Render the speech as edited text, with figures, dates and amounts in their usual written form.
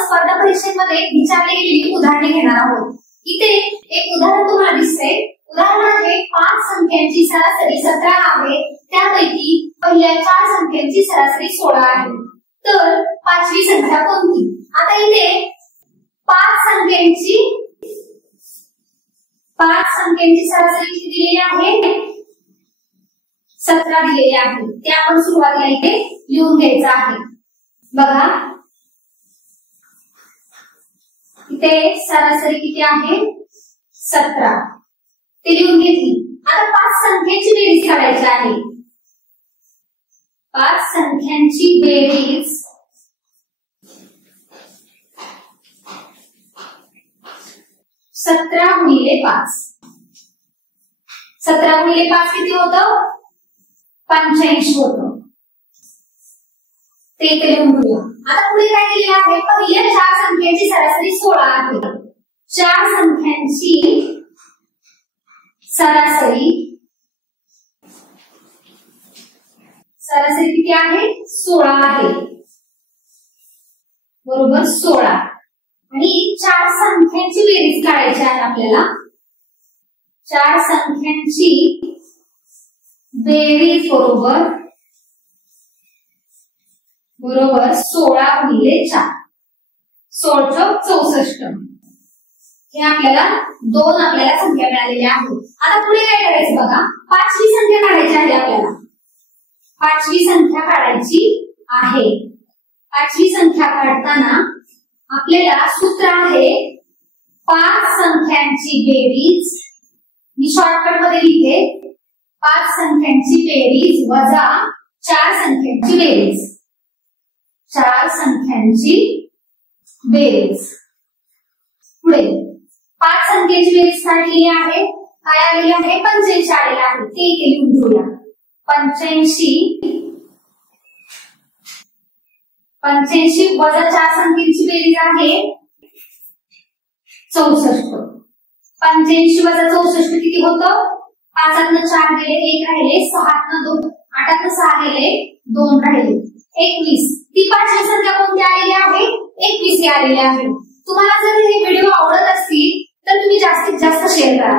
स्पर्धा परीक्षेमध्ये विचारली गेलेली उदाहरणे घेणार आहोत। इथे एक उदाहरण तुम्हाला दिसतंय। उदाहरण आहे 5 संख्यांची सरासरी 17 आहे, त्यापैकी पहिल्या 4 संख्यांची सरासरी 16 आहे, तर पाचवी संख्या कोणती? आता इथे 5 संख्यांची सरासरी किती दिलेली आहे? 17 दिलेली आहे। ते आपण सुरुवातीला इथे लिहून घ्यायचं आहे। बघा इथे सरासरी किती आहे? 17 ते लिहून घेतली। आता 5 संख्यांची बेरीज काढायची आहे। 5 संख्यांची बेरीज सतरा गुणिले 5 किती होतं? 85 होतं। ते इथे लिहून घेऊया। आता पुढे काय केलेलं आहे? पहिल्या 4 संख्यांची सरासरी 16 आहे। 4 संख्यांची सरासरी किती आहे? 16 आहे, बरोबर 16। आणि 4 संख्यांची बेरीज काढायची आहे आपल्याला। 4 संख्यांची बेरीज बरोबर 16 गुणिले 4, 16 64। हे आपल्याला 2 आपल्याला संख्या मिळालेल्या आहेत। आता पुढे काय करायचं बघा, 5वी संख्या काढायची आहे आपल्याला। 5वी संख्या काढायची आहे। 5वी संख्या काढताना आपल्याला सूत्र आहे 5 संख्यांची बेरीज, मी शॉर्टकट मध्ये लिहिते, 5 संख्यांची बेरीज वजा 4 संख्यांची बेरीज। 4 संख्यांची बेरीज। पुढे 5 संख्यांची बेरीज काढलेली आहे, काय आलेली आहे? 85 आलेला आहे। ते इथे लिहून घेऊया। 85 वजा 4 संख्यांची बेरीज आहे 64। 85 वजा 64 किती होतं? 5 4 गेले, 1 राहिले, 6 2, 8 6 गेले, 2 राहिले, 21। ती 5वी संख्या कोणती आलेली आहे? 21 ही आलेली आहे। तुम्हाला जर हे व्हिडिओ आवडत असतील तर तुम्ही जास्तीत जास्त शेअर करा।